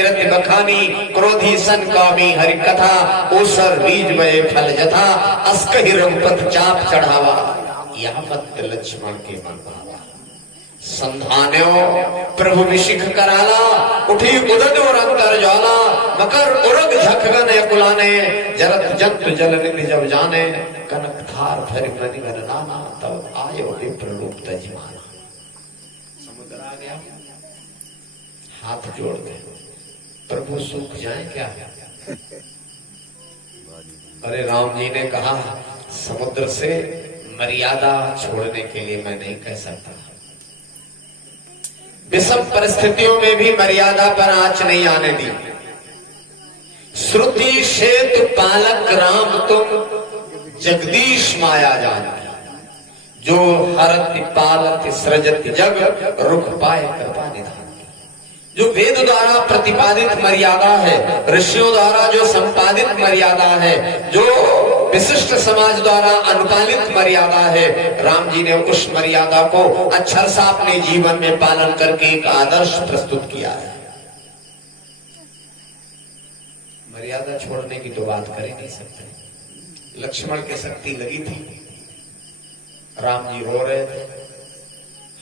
बिरति बखानी क्रोधी सन कामी हरि कथा ओसर बीज वय फल जथा अस्कहि रघुपत चाप चढ़ावा यहाँ पत लक्ष्मण के मन भावा संधान्यो प्रभु विशिख कराला उठी उदद और अंतर ज्वाला मकर उरग झखगन कुलाने जरत जंतु जल निधि जब जाने कनक धार भर मनि मन नाना तब आयो विप्र रूप तजमाना। समुद्र आ गया, हाथ जोड़ दे प्रभु सूख जाए क्या? अरे राम जी ने कहा समुद्र से मर्यादा छोड़ने के लिए मैं नहीं कह सकता, विषम परिस्थितियों में भी मर्यादा पर आंच नहीं आने दी। श्रुति शेत पालक राम तुम जगदीश माया जानती, जो हरति पालति सृजति जग रुख पाए कृपा निधान। जो वेद द्वारा प्रतिपादित मर्यादा है, ऋषियों द्वारा जो संपादित मर्यादा है, जो विशिष्ट समाज द्वारा अनुपालित मर्यादा है, राम जी ने उस मर्यादा को अक्षर सा अपने जीवन में पालन करके एक आदर्श प्रस्तुत किया है। मर्यादा छोड़ने की तो बात कर ही नहीं सकते। लक्ष्मण की शक्ति लगी थी, राम जी रो रहे थे,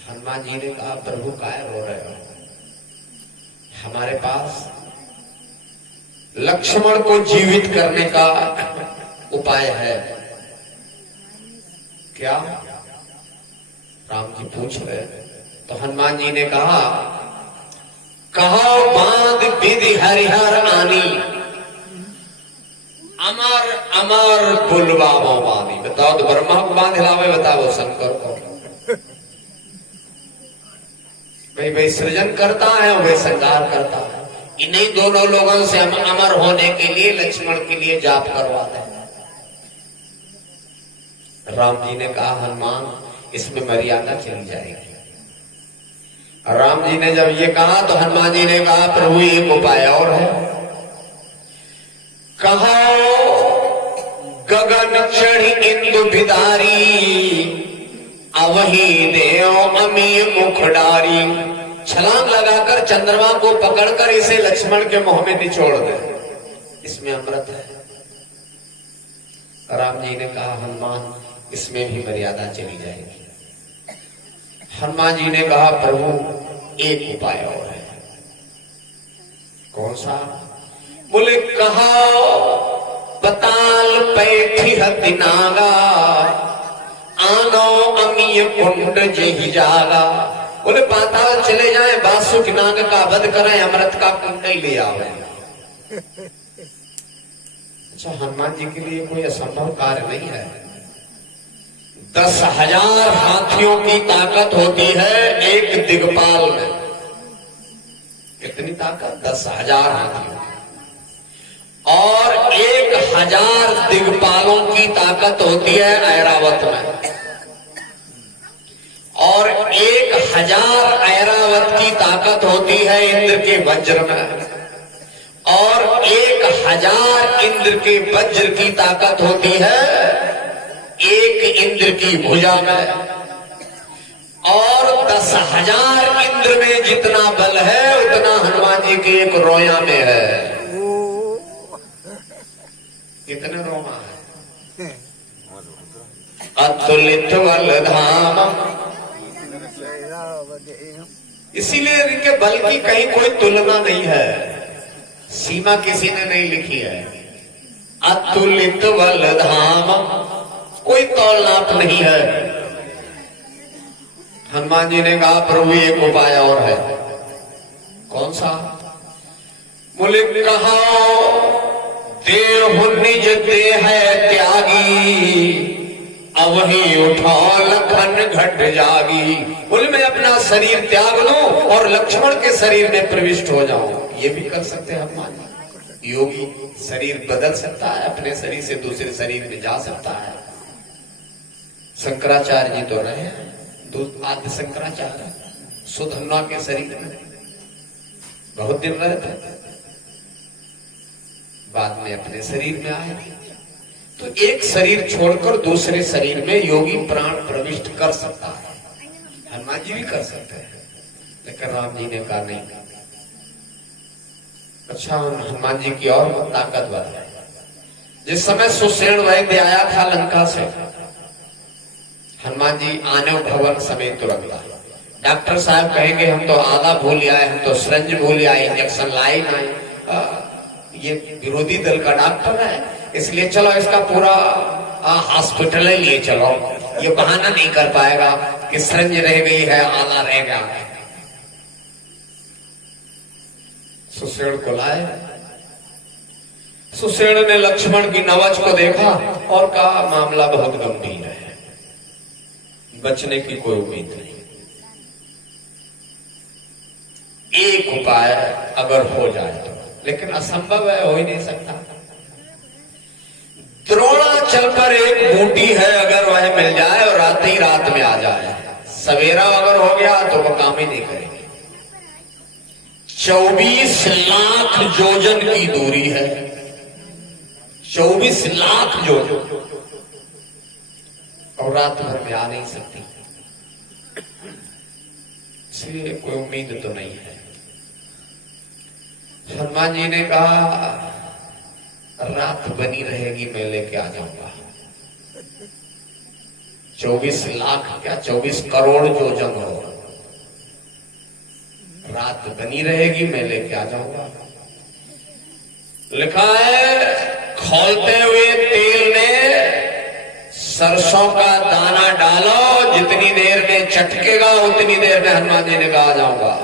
हनुमान जी ने कहा प्रभु काहे रो रहे हो? हमारे पास लक्ष्मण को जीवित करने का उपाय है क्या? राम जी पूछ रहे, तो हनुमान जी ने कहा कहो बांध विधि हरिहर आनी अमर अमर बुलवाओ वानी। बताओ तो ब्रह्मा को बांध हिलावे, बताओ शंकर को। भाई सृजन करता है और वही संहार करता है। इन्हीं दोनों लोगों से हम अमर होने के लिए लक्ष्मण के लिए जाप करवाते हैं। राम जी ने कहा हनुमान इसमें मर्यादा चली जाएगी। राम जी ने जब ये कहा तो हनुमान जी ने कहा प्रभु एक उपाय और है। कहा गगन चढ़ी इंदु बिदारी अवही देव अमी मुखडारी। छलांग लगाकर चंद्रमा को पकड़कर इसे लक्ष्मण के मुंह में निचोड़ दे, इसमें अमृत है। राम जी ने कहा हनुमान इसमें भी मर्यादा चली जाएगी। हनुमान जी ने कहा प्रभु एक उपाय और है। कौन सा? बोले कहा पताल पैठी हति नागा आनो अमीय कुंड जही जागा। बोले पाताल चले जाए, बासुक नाग का वध करें, अमृत का कुंड ही ले आवे। अच्छा, हनुमान जी के लिए कोई असंभव कार्य नहीं है। 10,000 हाथियों की ताकत होती है एक दिग्पाल में। कितनी ताकत? 10,000 हाथियों। और 1,000 दिग्पालों की ताकत होती है ऐरावत में, और 1,000 ऐरावत की ताकत होती है इंद्र के वज्र में, और 1,000 इंद्र के वज्र की ताकत होती है एक इंद्र की भुजा में, और 10,000 इंद्र में जितना बल है उतना हनुमान जी के एक रोया में है। कितने रोमा है? अतुलित बल धाम। इसीलिए इनके बल की कहीं कोई तुलना नहीं है, सीमा किसी ने नहीं लिखी है। अतुलित बल धाम, कोई तौल नाप नहीं है। हनुमान जी ने कहा प्रभु एक उपाय और है। कौन सा? बोले कहा देहु निज देह त्यागी अवही उठा लखन घट जागी। बोले मैं अपना शरीर त्याग लूं और लक्ष्मण के शरीर में प्रविष्ट हो जाऊं। ये भी कर सकते हैं हनुमान जी। योगी शरीर बदल सकता है, अपने शरीर से दूसरे शरीर में जा सकता है। शंकराचार्य जी तो रहे, आद्य शंकराचार्य सुधन्वा के शरीर में बहुत दिन रहे थे, बाद में अपने शरीर में आए। तो एक शरीर छोड़कर दूसरे शरीर में योगी प्राण प्रविष्ट कर सकता है। हनुमान जी भी कर सकते हैं, लेकिन राम जी ने कहा नहीं, अच्छा, हनुमान जी की और ताकतवर है। जिस समय सुषेण वैद्य आया था लंका से, हनुमान जी आने भवन समेत तुरंत आए। डॉक्टर साहब कहेंगे हम तो आधा भूल आए, हम तो सिरंज भूल आए, इंजेक्शन लाए ना। ये विरोधी दल का डॉक्टर है, इसलिए चलो इसका पूरा हॉस्पिटल लिए चलो, ये बहाना नहीं कर पाएगा कि सिरंज रह गई है, आधा रह गया। सुषेण को लाए। सुषेण ने लक्ष्मण की नवज को देखा और कहा मामला बहुत गंभीर है, बचने की कोई उम्मीद नहीं। एक उपाय अगर हो जाए तो, लेकिन असंभव है, हो ही नहीं सकता। द्रोणाचल पर एक बूटी है, अगर वह मिल जाए और आते ही रात में आ जाए, सवेरा अगर हो गया तो वो काम ही नहीं करेगी। 24 लाख योजन की दूरी है, 24 लाख योजन, और रात भर में आ नहीं सकती, इसलिए कोई उम्मीद तो नहीं है। हनुमान जी ने कहा रात बनी रहेगी, मैं लेके आ जाऊंगा। 24 लाख क्या, 24 करोड़ योजन हो, रात बनी रहेगी, मैं लेके आ जाऊंगा। लिखा है खौलते हुए तेल में सरसों का दाना डालो, जितनी देर में चटकेगा उतनी देर में हनुमान जी ने कहा आ जाऊंगा।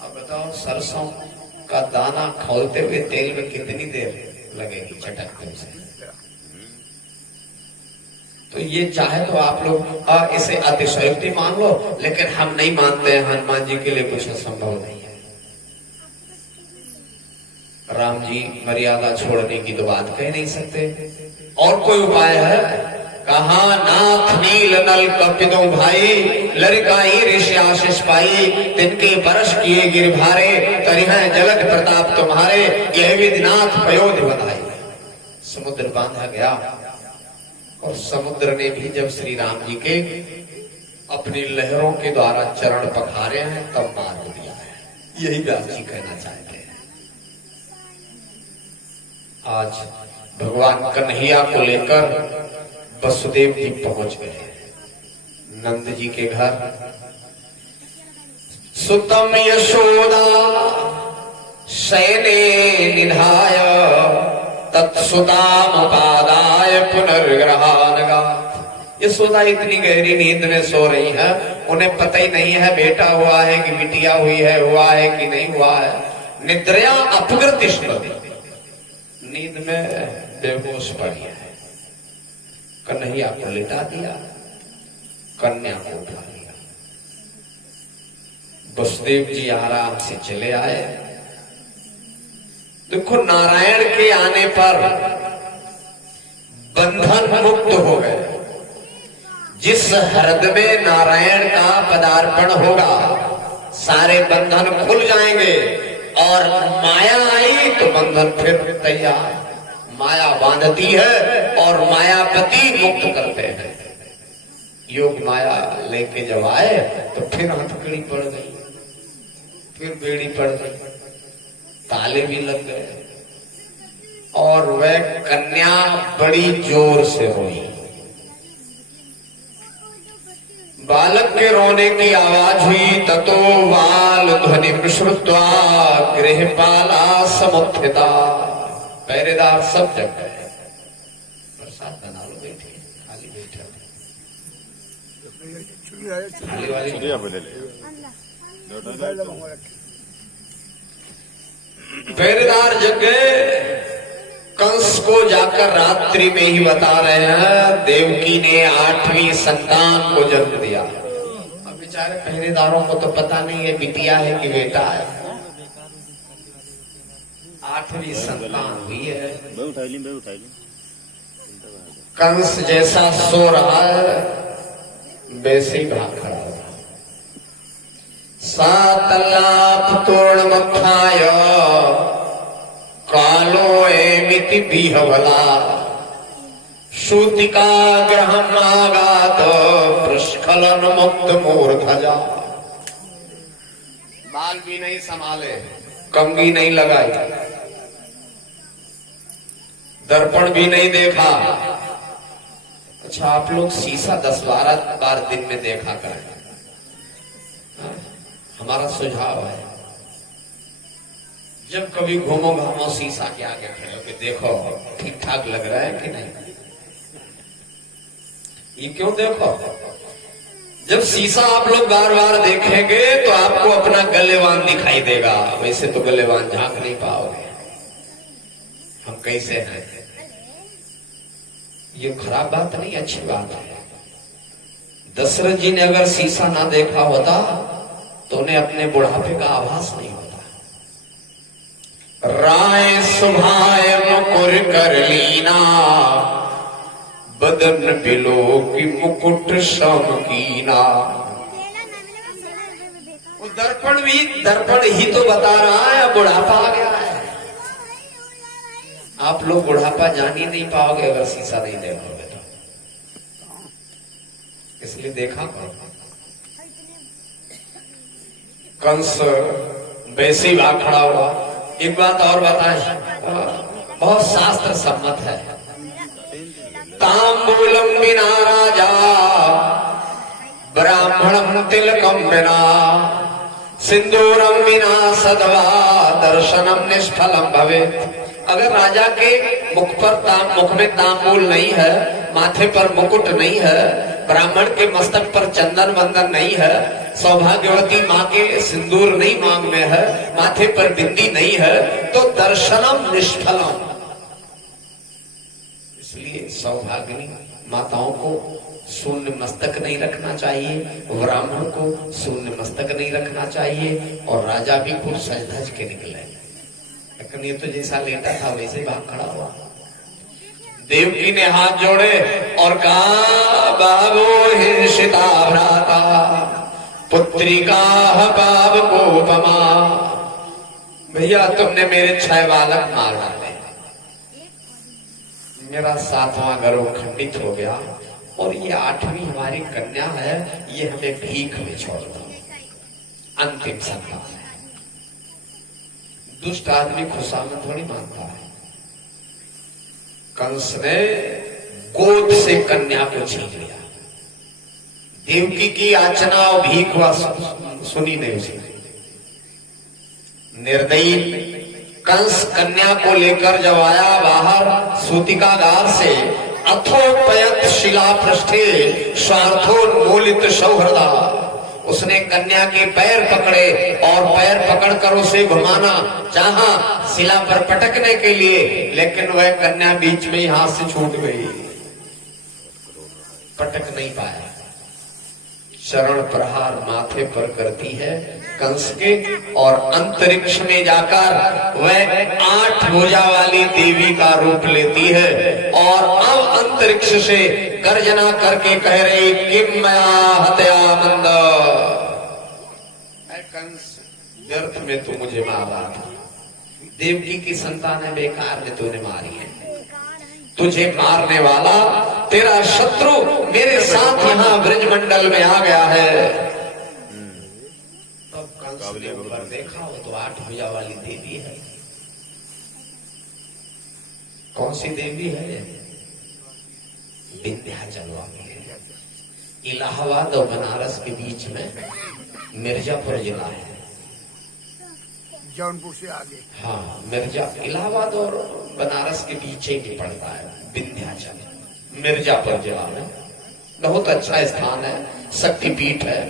अब बताओ सरसों का दाना खौलते हुए तेल में कितनी देर लगेगी चटकते से? तो ये चाहे तो आप लोग इसे अतिशयोक्ति मान लो, लेकिन हम नहीं मानते हैं, हनुमान जी के लिए कुछ असंभव नहीं है। राम जी मर्यादा छोड़ने की तो बात कह नहीं सकते। और कोई उपाय है? कहा नाथ नील नल कपिदो भाई, लड़काई ऋषि आशीष पाई, तिनके बरस किए गिर भारे, करिह जलद प्रताप तुम्हारे, यह विधिनाथ पयोधि बधाई। समुद्र बांधा गया और समुद्र ने भी जब श्री राम जी के अपनी लहरों के द्वारा चरण पखारे हैं तब मार दिया है। यही व्यास जी कहना चाहते हैं। आज भगवान कन्हैया को लेकर वसुदेव जी पहुंच गए नंद जी के घर। सुतम यशोदा शयने निधाय, तत्सुताम पादाय पुनर्ग्रहानगा। यशोदा इतनी गहरी नींद में सो रही है, उन्हें पता ही नहीं है बेटा हुआ है कि बिटिया हुई है, हुआ है कि नहीं हुआ है। निद्रया अपगृतिष्ठति, नींद में बेहोश पड़ी है। कन्हैया को लिटा दिया, कन्या को उठा लिया। वसुदेव जी आराम से चले आए। देखो नारायण के आने पर बंधन मुक्त हो गए। जिस हृदय में नारायण का पदार्पण होगा सारे बंधन खुल जाएंगे, और माया आई तो बंधन फिर तैयार। माया बांधती है और मायापति मुक्त करते हैं। योग माया लेके जब आए तो फिर हथकड़ी पड़ गई, फिर बेड़ी पड़ गई, ताले भी लग गए, और वह कन्या बड़ी जोर से रोई। बालक के रोने की आवाज हुई, ततो बाल ध्वनि श्रुत्वा गृहपाला समुत्थिता। पहरेदार सब जग गए। प्रसाद बना लो, बैठिए, खाली बैठे खाली वाली पहरेदार जग गए। कंस को जाकर रात्रि में ही बता रहे हैं देवकी ने 8वीं संतान को जन्म दिया। अब बेचारे पहरेदारों को तो पता नहीं है बिटिया है कि बेटा है। 8वीं संतान हुई है। कंस जैसा सो रहा है वैसे ही भाग खड़ा हुआ। सातलाप तोड़ मखाय कालो एमिति बीहवला, श्रुतिका ग्रहम आगात प्रस्खलन मुक्त मूर्धजा। बाल भी नहीं संभाले, कंघी नहीं लगाई, दर्पण भी नहीं देखा। अच्छा, आप लोग शीशा 10-12 बार दिन में देखा करें। हमारा सुझाव है, जब कभी घूमो घामो शीशा के आगे खड़े होके देखो ठीक ठाक लग रहा है कि नहीं। ये क्यों देखो? जब शीशा आप लोग बार बार देखेंगे तो आपको अपना गलेवान दिखाई देगा। वैसे तो गलेवान झांक नहीं पाओगे। हम कैसे हैं? ये खराब बात नहीं, अच्छी बात है। दशरथ जी ने अगर शीशा ना देखा होता तो उन्हें अपने बुढ़ापे का आभास नहीं होता। राय सुभाय मुकुर कर लीना, बदन बिलो की मुकुट श्याम कीना। वो दर्पण ही तो बता रहा है बुढ़ापा आ गया है। आप लोग बुढ़ापा जान ही नहीं पाओगे अगर शीशा नहीं देखोगे तो। इसलिए देखा कंस वैसी भाग खड़ा हुआ। एक बात और बताएं, बहुत शास्त्र सम्मत है। तांबूलम बिना राजा ब्राह्मणम तिलकम बिना, सिंदूरम बिना सदवा दर्शनम निष्फलम भवेत्। अगर राजा के मुख में तांबूल नहीं है, माथे पर मुकुट नहीं है, ब्राह्मण के मस्तक पर चंदन वंदन नहीं है, सौभाग्यवती माँ के सिंदूर नहीं मांग में है, माथे पर बिंदी नहीं है, तो दर्शनम निष्फलम। इसलिए सौभाग्यनी माताओं को शून्य मस्तक नहीं रखना चाहिए, ब्राह्मण को शून्य मस्तक नहीं रखना चाहिए, और राजा भी खूब सज धज के निकले। लेकिन ये तो जैसा लेटा था वैसे भाग खड़ा हुआ। देवकी ने हाथ जोड़े और कहा, बाबो हिंसिता भ्राता पुत्रिका पाप कोपमा। भैया तुमने मेरे 6 बालक मार डाले, मेरा 7वां गर्भ खंडित हो गया, और ये 8वीं हमारी कन्या है, ये हमें भीख में छोड़ दो। अंतिम संतान है। दुष्ट आदमी खुशामद थोड़ी मानता है। कंस ने गोद से कन्या को छीन लिया। देवकी की याचना और भीख सुनी नहीं उसने। निर्दयी कंस कन्या को लेकर जब आया बाहर सूतिकागार से, अथोपयत शिला पृष्ठे स्वार्थोन्मूलित सौहृदा, उसने कन्या के पैर पकड़े और पैर पकड़कर उसे घुमाना चाहा शिला पर पटकने के लिए, लेकिन वह कन्या बीच में ही हाथ से छूट गई, पटक नहीं पाया। चरण प्रहार माथे पर करती है कंस के, और अंतरिक्ष में जाकर वह 8 भुजा वाली देवी का रूप लेती है, और अब अंतरिक्ष से गर्जना करके कह रही, किम मया हत्या मंद। कंस, व्यर्थ में तू मुझे मारा था। देवकी की संतान है, बेकार में तूने मारी है। तुझे मारने वाला तेरा शत्रु मेरे साथ यहाँ ब्रजमंडल में आ गया है। तब कंस ने ऊपर देखा, वो तो 8 भुजा वाली देवी है। कौन सी देवी है? विंध्याचल वाली है। इलाहाबाद और बनारस के बीच में मिर्जापुर जिला है, जौनपुर से आगे। हाँ, इलाहाबाद और बनारस के पीछे ही पड़ता है विंध्याचल, मिर्जापुर जिला में। बहुत अच्छा स्थान है, शक्तिपीठ है।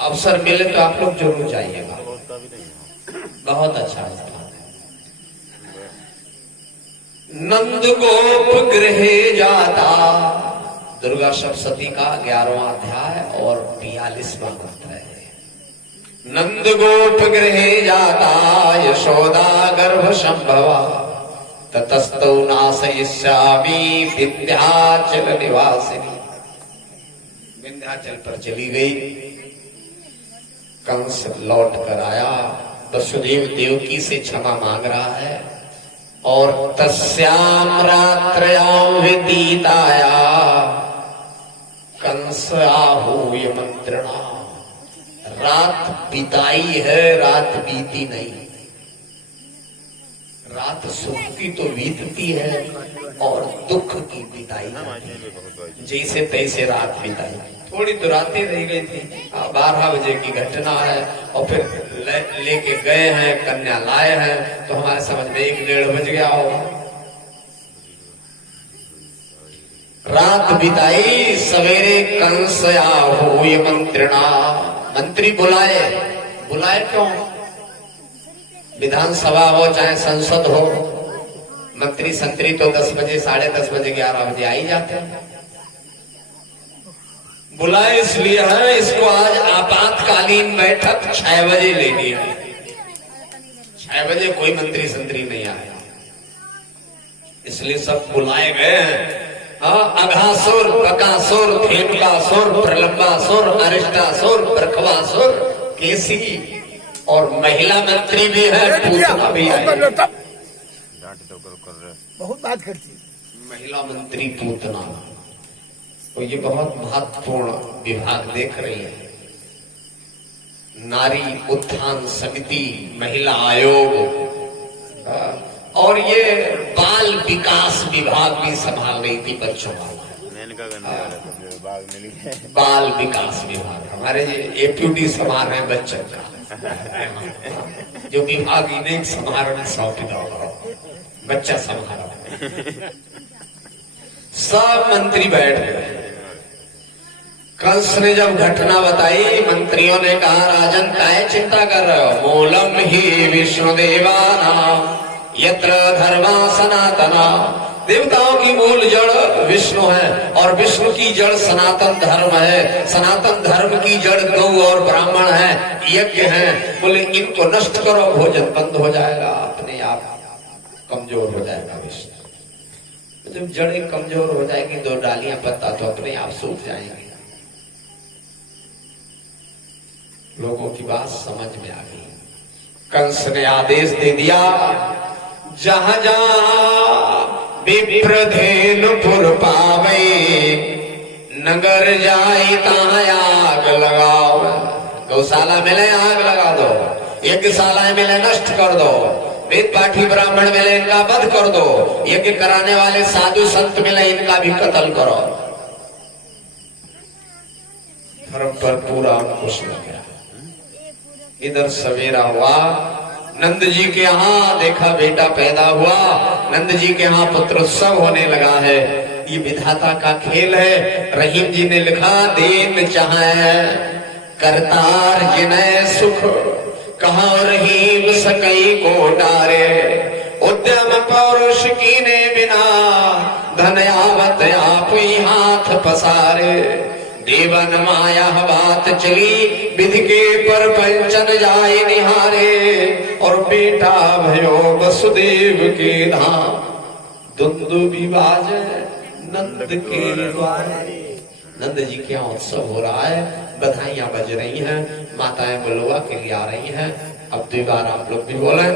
अवसर मिले तो आप लोग जरूर जाइएगा, बहुत अच्छा स्थान है। नंद गोप गृहे जाता, दुर्गा सप्तशती का 11वां अध्याय और 42वां मंत्र है। नंद गोप गृहे जाता यशोदा गर्भ संभवा, ततस्तौ नाशयिष्यामि विंध्याचल निवासिनी। विंध्याचल पर चली गई। कंस लौट कर आया, वसुदेव देवकी से क्षमा मांग रहा है, और तस्याम रात्रयाम व्यतीताया कंस आहूय मंत्रणा। रात बिताई है, रात बीती नहीं। रात सुख की तो बीतती है और दुख की बिताई जाती है। जैसे तैसे रात बिताई, थोड़ी तो रातें रह गई थी। 12 बजे की घटना है और फिर लेके गए हैं, कन्या लाए हैं, तो हमारे समझ में 1-1:30 बज गया होगा। रात बिताई सवेरे कंस हुए मंत्रणा। मंत्री बुलाए, बुलाए क्यों? विधानसभा हो चाहे संसद हो, मंत्री संतरी तो 10 बजे, 10:30 बजे, 11 बजे आ ही जाते हैं। बुलाए इसलिए है, इसको आज आपातकालीन बैठक 6 बजे लेनी है। 6 बजे कोई मंत्री संतरी नहीं आया, इसलिए सब बुलाए गए हैं। अघासुर, बकासुर, धेनुकासुर, प्रलंबासुर, अरिष्टासुर, बरखवासुर, केसी और महिला मंत्री भी है, पूतना भी है। बहुत बात करती महिला मंत्री पूतना, तो ये बहुत महत्वपूर्ण विभाग देख रही है। नारी उत्थान समिति, महिला आयोग, और ये बाल विकास विभाग भी संभाल रही थी, बच्चों वाला बाल विकास विभाग। हमारे ये एपीयूडी संभाल रहे हैं बच्चों का, जो विभाग इन्हें संभालने सौंपी होगा, बच्चा संभाला। सब मंत्री बैठ गए। कंस ने जब घटना बताई, मंत्रियों ने कहा, राजन काहे चिंता कर रहे हो? मूलम ही विष्णुदेवाना यत्र धर्मा सनातना। देवताओं की मूल जड़ विष्णु है और विष्णु की जड़ सनातन धर्म है। सनातन धर्म की जड़ गौ और ब्राह्मण है, यज्ञ है। बोले इनको नष्ट करो, भोजन बंद हो जाएगा, अपने आप कमजोर हो जाएगा विष्णु। जब जड़ें कमजोर हो जाएगी, 2 डालियां पत्ता तो अपने आप सूख जाएंगे। लोगों की बात समझ में आ गई। कंस ने आदेश दे दिया, जहां जहां विप्रधेनुपुर पावे, नगर जाई तहां आग लगाओ। गौशाला मिले आग लगा दो, यज्ञशालाएं मिले नष्ट कर दो, वेद पाठी ब्राह्मण मिले इनका वध कर दो, यज्ञ कराने वाले साधु संत मिले इनका भी कत्ल करो। धर्म पर पूरा अंकुश लग गया। इधर सवेरा हुआ, नंद जी के यहाँ देखा बेटा पैदा हुआ, नंद जी के यहाँ पुत्रोत्सव होने लगा है। ये विधाता का खेल है। रहीम जी ने लिखा, देन चाहे करतार जिन्हें सुख, कहा रहीम सकई को डारे। उद्यम पौरुष कीने बिना, धन आवत आप ही हाथ पसारे। देवन माया बात चली, विधि के पर पंचन जाए निहारे। और बेटा भयो वसुदेव के धाम, दुंदुभि बाजे नंद के द्वारे। नंद जी के यहाँ उत्सव हो रहा है, बधाइयां बज रही हैं, माताएं बुलवा के लिए आ रही हैं। अब 2 बार आप लोग भी बोले,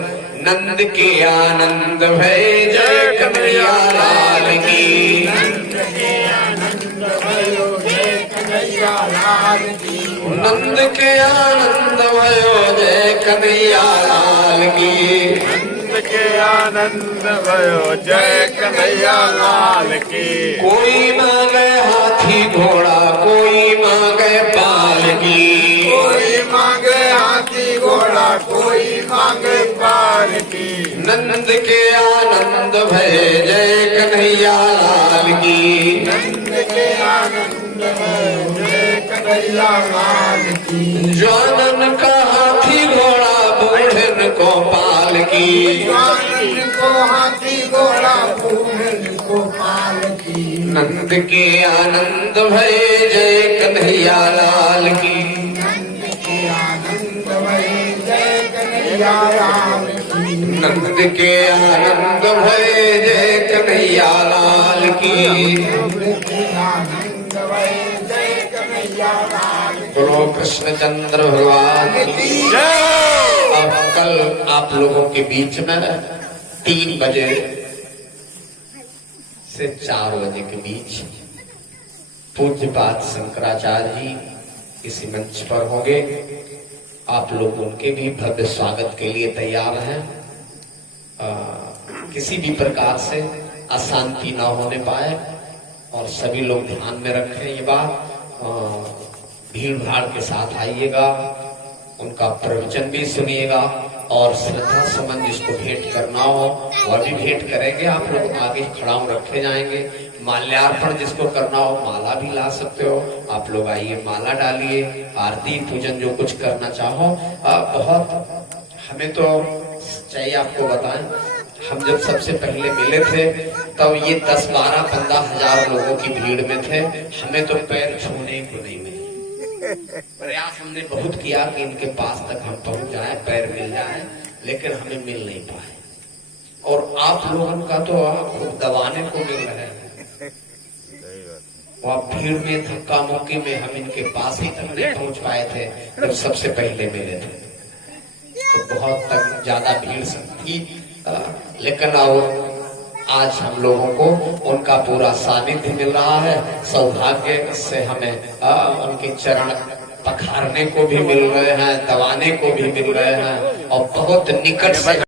नंद के आनंद भय जय कन्हैया लाल की। नंद के आनंद भयो जय कन्हैया लाल की। नंद के आनंद भयो जय कन्हैया लाल की। नंद के आनंद भयो जय कन्हैया लाल की। कोई मांगे हाथी घोड़ा, कोई मांगे पालकी, कोई मांगे हाथी घोड़ा, कोई मांगे पालकी। नंद के आनंद भय जय कन्हैया लाल की। नंद के आनंद भय जय कन्हैया लाल की। जवानन का हाथी घोड़ा, बूढ़न को पालकी, जवानन को हाथी घोड़ा, बूढ़न को पालकी। नंद के आनंद भय जय कन्हैया लाल की। नंद के आनंद भय जय कन्हैया लाल की। नंद के आनंद भय जय कन्हैया लाल की। आनंद भय जय कन्हैया लाल की। बोलो कृष्णचंद्र भगवान की जय। अब कल आप लोगों के बीच में 3 बजे से 4 बजे के बीच पूज्यपाद शंकराचार्य जी इसी मंच पर होंगे। आप लोग उनके भी भव्य स्वागत के लिए तैयार हैं। किसी भी प्रकार से अशांति ना होने पाए और सभी लोग ध्यान में रखें ये बात। भीड़ भाड़ के साथ आइएगा, उनका प्रवचन भी सुनिएगा और श्रद्धा सुमन जिसको भेंट करना हो वह भी भेंट करेंगे। आप लोग आगे खड़ा रखे जाएंगे। माल्यार्पण जिसको करना हो माला भी ला सकते हो। आप लोग आइए, माला डालिए, आरती पूजन जो कुछ करना चाहो। बहुत हमें तो चाहिए आपको बताएं, हम जब सबसे पहले मिले थे तब ये 10, 12, 15 हजार लोगों की भीड़ में थे। हमें तो पैर छूने को नहीं मिले। प्रयास हमने बहुत किया कि इनके पास तक हम पहुंच जाए, पैर मिल जाए, लेकिन हमें मिल नहीं पाए। और आप लोगों का तो खुद दबाने को मिल रहे हैं। वह भीड़ में धक्का मुक्की में हम इनके पास ही तक नहीं पहुंच पाए थे जब सबसे पहले मिले थे। तो बहुत तक ज्यादा भीड़ थी, लेकिन आज हम लोगों को उनका पूरा सानिध्य मिल रहा है। सौभाग्य से हमें उनके चरण पखारने को भी मिल रहे हैं, दबाने को भी मिल रहे हैं और बहुत निकट से